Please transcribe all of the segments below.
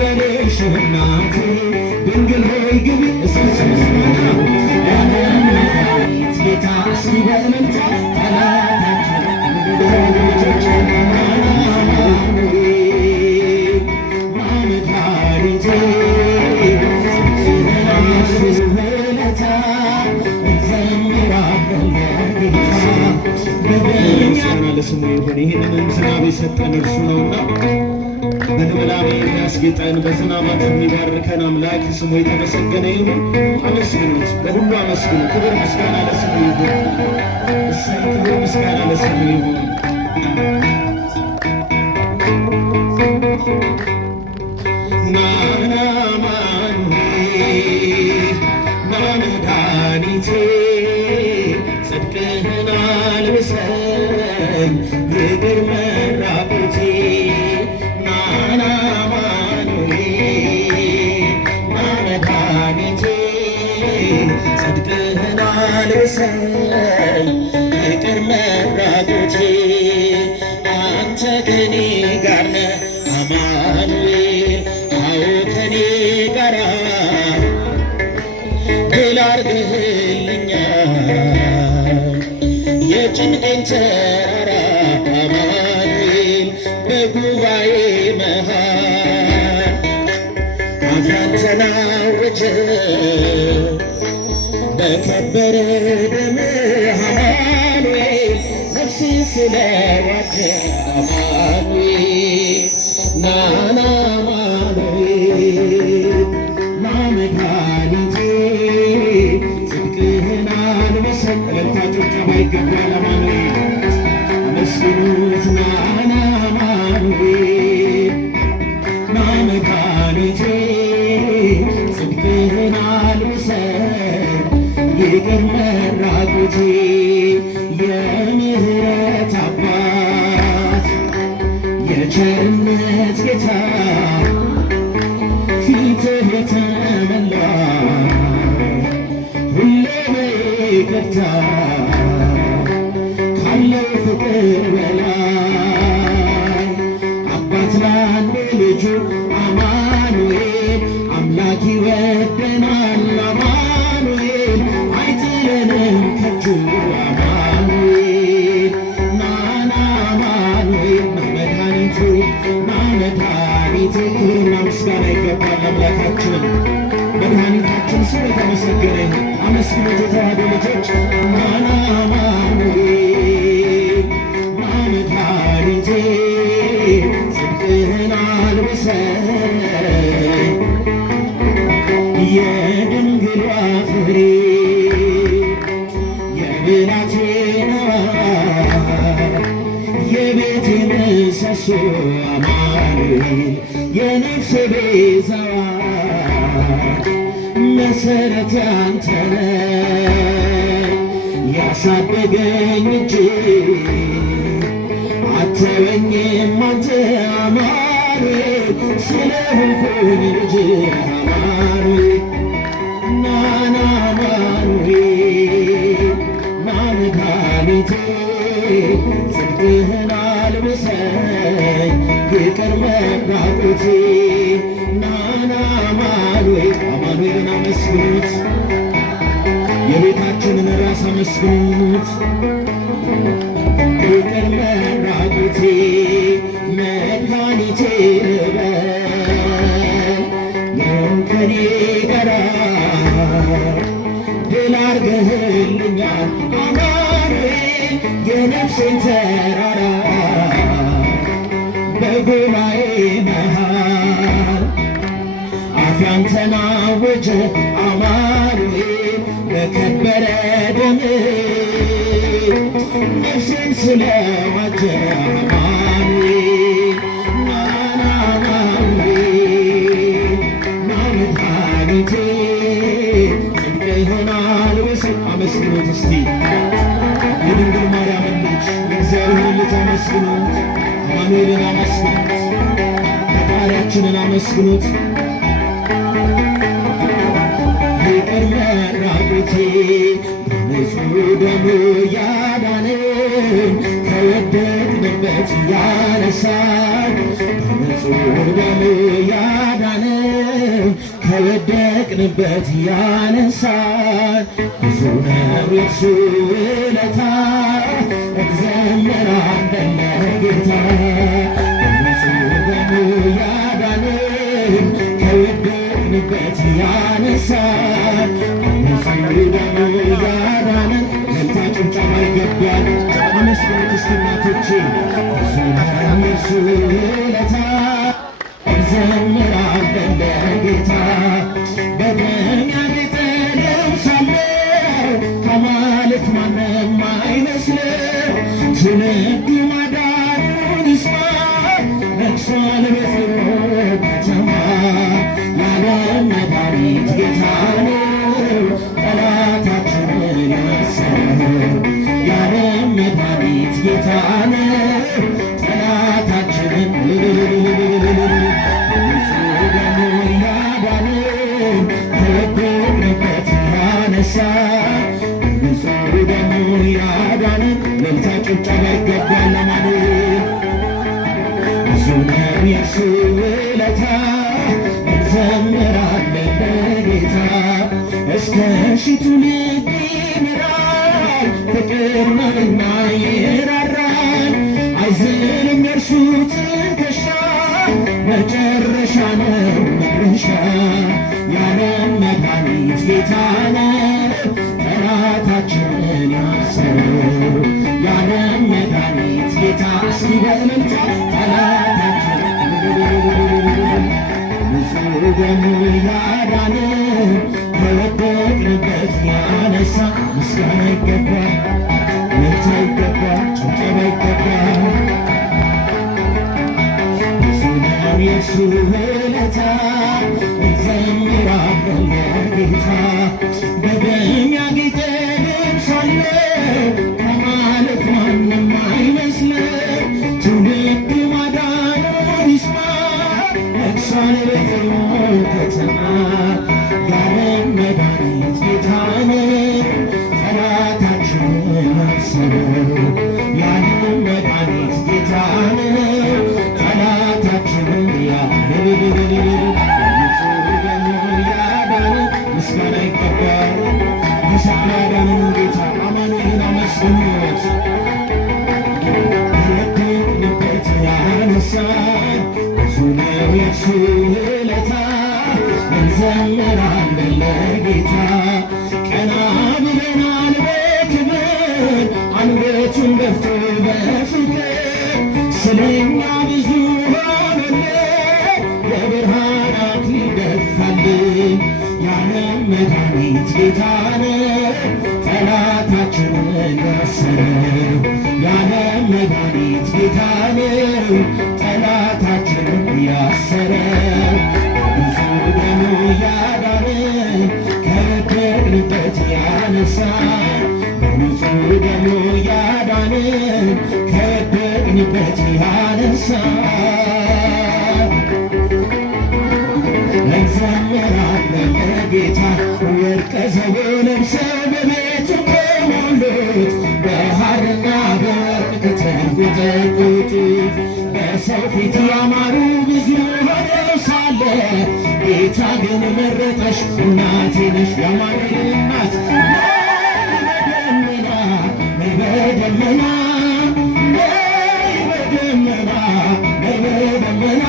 ልበልሽ እናቴ ድንግል ሆይ ግቢ እስከስምስማና ያለምት ጌታ ሲበልምታ ጠላታችን ልጆች ማመድኃኒቴ ውለታ እንዘምራለን ለጌታ ለስሙ ይሁን። ይህንን ዝናብ የሰጠን እርሱ ነውና በልምላሜ የሚያስጌጠን በዝናባት የሚባርከን አምላክ ስሙ የተመሰገነ ይሁን። አመስግኑት፣ በሁሉ አመስግኑ። ክብር ምስጋና ለስሙ ይሁን። እሰይ ክብር ምስጋና ለስሙ ይሁን። ናና አማኑኤል መድኃኒቴ ጽድቅህን አልብሰኝ ይቅር መራቆቴ ናና አማኑኤል መድኃኒቴ ጽድቅህን አልብሰኝ ይቅር መራቆቴ አንተ ከኔ ጋር ነህ አማኑኤል አዎ ከኔ ጋራ ድል አድርገህልኛል የጭንቄን ተራራ አማኑኤል በጉባኤ መሃል አፍያን ተናወጀ በከበረ ደምህ አማኑኤል ነፍሴን ስለዋጀ አማኑኤል ናና አማኑኤል መድኃኒቴ ጽድቅህን አልብሰኝ እልልታ ጭብጨባ ይገባል። አማኑኤል አመስግኑት ናና አማኑኤል መድኃኒቴ ጽድቅህን አልብሰኝ ይቅር መራቆቴ የምህረት አባት የቸርነት ጌታ ፊትህ የተመላ ሁሌ በይቅርታ ካለው ፍቅር በላይ አባት ለአንድ ልጁ አማኑኤል አምላክ ይወደናል አማኑኤል አይጥለንም ከእጁ አማኑኤል ናና አማኑኤል መድኃኒቴ መድኃኒቴ ክብርና ምስጋና ይገባል አምላካችን መድኃኒታችን ስሙ የተመሰገነ ይሁን። አመስግኑት የተዋሕዶ ልጆች ናና አማኑኤል መድኃኒቴ ጽድቅህን አልብሰኝ የድንግሏ ፍሬ የብላቴናዋ የቤቴ ምሰሶ አማኑኤል የነፍሴ ቤዛዋ መሰረት ያንተ ነህ ያሳደገኝ እጅ አተወኝም አንተ አማኑኤል ስለሆንኩኝ ልጅ አማኑኤል ናና አማኑኤል መድኃኒቴ ጽድቅህን አልብሰኝ ይቅር መራቆቴ ናና አማኑኤል አማኑኤልን አመስግኑት የቤታችንን ራስ አመስግኑት ይቅር መራቆቴ መድኃኒቴ ልበል ይሁን ከኔ ጋራ ድል አድርገህልኛል አማኑኤል የነፍሴን ተራራ በጉባኤ መሃል አፍያን ተናወጀ አማኑኤል በከበረ ደምህ ነፍሴን ስለዋጀ አማኑኤል ናና አማኑኤል መድኃኒቴ ጽድቅህን አልብሰኝ አመስግኑት እስቲ የድንግል ማርያምን ልጅ የእግዚአብሔርን ልጅ አመስግኑት አማኑኤልን አመስግኑት ፈጣሪያችንን አመስግኑት ይቅር መራቆቴ በንጹሕ ደሙ ያዳነን ከወደቅንበት ያነሳን በንጹሕ ደሙ ያዳነን ከወደቅንበት ያነሳን ብዙ ነው የእርሱ ውለታ። እንዘምራለን ለጌታ በንጹሕ ደሙ ያዳነን ከወደቅንበት ያነሳን በንጹሕ ደሙ ያዳነን። እልልታ ጭብጨባ ይገባል። አመስግኑት እስቲ እናቶቼ። ብዙ ነው የእርሱ ውለታ እንዘምራለን ለጌታ በደም ያጌጠ ልብስ አለው ከማለት ማንም አይመስለው። ትውልዱ ማዳኑን ይስማ ነግሷል በጽዮን ከተማ። የዓለም መድኃኒት ጌታ ነው ጠላታችንን ያሰረው። የዓለም መድኃኒት ጌታ ነው ጠላታችንን ንጹሕ ደሙ ያዳነን እልልታ ጭብጨባ ይገባል ለማለት። ብዙ ነው የእርሱ ውለታ እንዘምራለን ለጌታ። እስከ ሺህ ትውልድ ይምራል ፍቅር ነውና ይራራል። አይዝልም የእርሱ ትከሻ መጨረሻ ነው መድረሻ። የዓለም መድኃኒት ጌታ ነው ጠላታችንን ያሰረው። የዓለም መድኃኒት ጌታ እስኪ በእልልታ ጠላታችንን ንጹሕ ደሙ ያዳነን ከወደቅንበት ያነሳ። ምስጋና ይገባል፣ እልልታ ይገባል፣ ጭብጨባ ይገባል። ብዙ ነው የእርሱ ውለታ እንዘምራለን ለጌታ በደም ያጌጠ ልብስ አለው ከማለት ማንም አይመስለው። ትውልድ ማዳኑን ይስማ ነግሷል በጽዮን ከተማ። የዓለም መድኃኒት ጌታ ነው ጠላታችንን ያሰረው። የዓለም መድኃኒት ጌታ ነው ጠላታችንን ምስጋና ይገባል። በሰቅሎ ያዳነን ጌታ አማኑኤልን አመስግኑት። ከወደቅንበት ያነሳን ብዙ ነው የእርሱ ውለታ እንዘምራለን ለጌታ። ቀና ብለናል በክብር አንገቱን ደፍቶ በፍቅር ስለኛ ብዙ ሆነልን የብርሃን አክሊል ደፋልን። የዓለም መድኃኒት ጌታ ነው ጠላታችንን ያሰረው። የዓለም መድኃኒት ጌታ ነው ጠላታችንን ያሰረው። በንጹሕ ደሙ ያዳነን ከወደቅንበት ያነሳን። በንጹሕ ደሙ ያዳነን ከወደቅንበት ያነሳን። እንዘምራለን ለጌታ ወርቀ ዘቦ ለብሰው በቤቱ ከሞሉት በሐርና በወርቅ ከተንቆጠቆጡት በሰው ፊት ያማሩ ብዙ ሆነው ሳለ ጌታ ግን መረጠሽ እናቴ ነሽ የአማኑኤል እናት። በደመና በደመና በደመና በደመና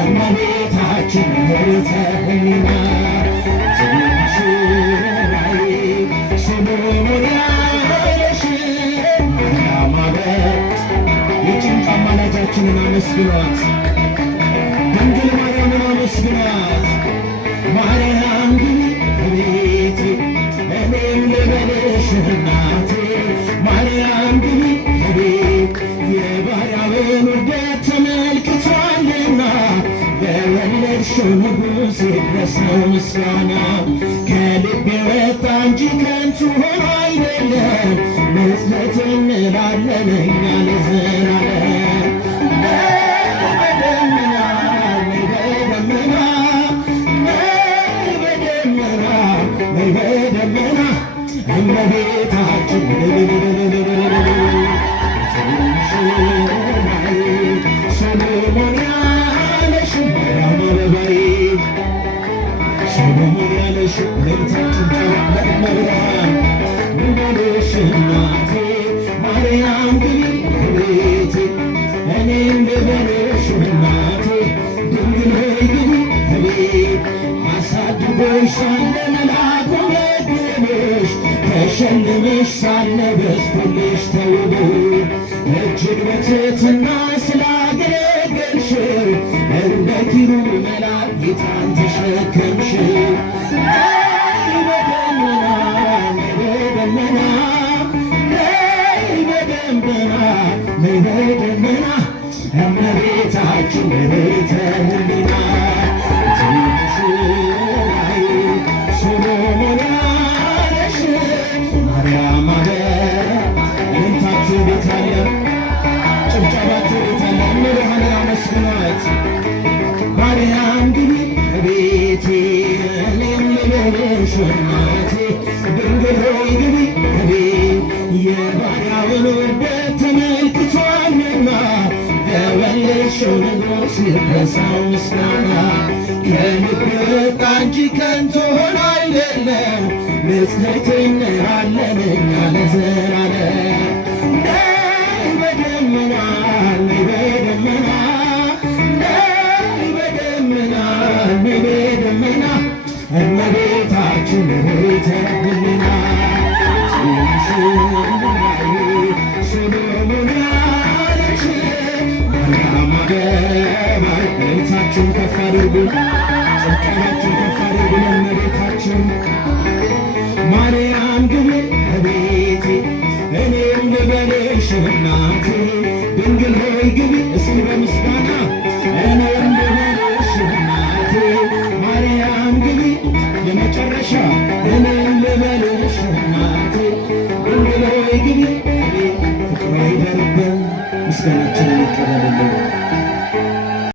እመቤታችን ሆይተ ህሊና ትንሽ ራይ ሰሎሞን ያለሽ ማርያም አበት የጭንቅ አማላጃችንን አመስግኗት። ድንግል ማርያምን አመስግኗት። ማርያም ግቢ እቤቴ እኔም ልበልሽ እናቴ። ማርያም ግቢ እቤት የባሪያውን ውርደት ተመልክቷልና ለወለድሽው ንጉሥ ይድረስ ነው ምስጋና። ከልብ የወጣ እንጂ ከንቱ ሆኖ አይደለም ምጽአት እንላለን እኛ ለዘላለም። በደመና በደመና በደመና በደመና እመቤታችን ሰሎሞን ያለሽ ማርያም አበባዬ ልጅ ተውቦ እጅግ በትሕትና ስላገለገልሽው እንደ ኪሩብ መልአክ ጌታን ተሸከምሽው። ነይ በደመና ነይ በደመና ነይ በደመና ነይ በደመና እመቤታችን ምሕረተ ሕሊና ትንሽላይ ሶሎሞን ያለሽ ማርያም አለ እልልታችሁ ቤት አለ ጭብጨባችሁ ቤት አለ እመብርሃንን አመስግኗት። ማርያም ግቢ ከቤቴ እኔም ልበልሽ እናቴ ድንግል ሆይ ግቢ ከቤት የባሪያውን ውርደት ተመልክቷልና ለወለድሽው ንጉሥ ይድረሰው ምስጋና። ከልብ የወጣ እንጂ ከንቱ ሆኖ አይደለም ንጽሕት እንላለን እኛ ለዘላለም። ነይ በደመና ነይ በደመና ነይ በደመና ነይ በደመና እመቤታችን ምሕረተ ሕሊና ሶሎሞን ያለሽ ማርያም አገባ እልልታችሁን ከፍ አድርጉ፣ ጭብጨባችሁን ከፍ አድርጉ ለእመቤታችን። ማርያም ግቢ ከቤቴ እኔም ልበልሽ እናቴ ድንግል ሆይ ግቢ እስኪ በምስጋና እኔም ልበልሽ እናቴ ማርያም ግቢ የመጨረሻ እኔም ልበልሽ እናቴ ድንግል ሆይ ግቢ ፍቅሯ ይደርብን ምስጋናችንን ይቀበልልን።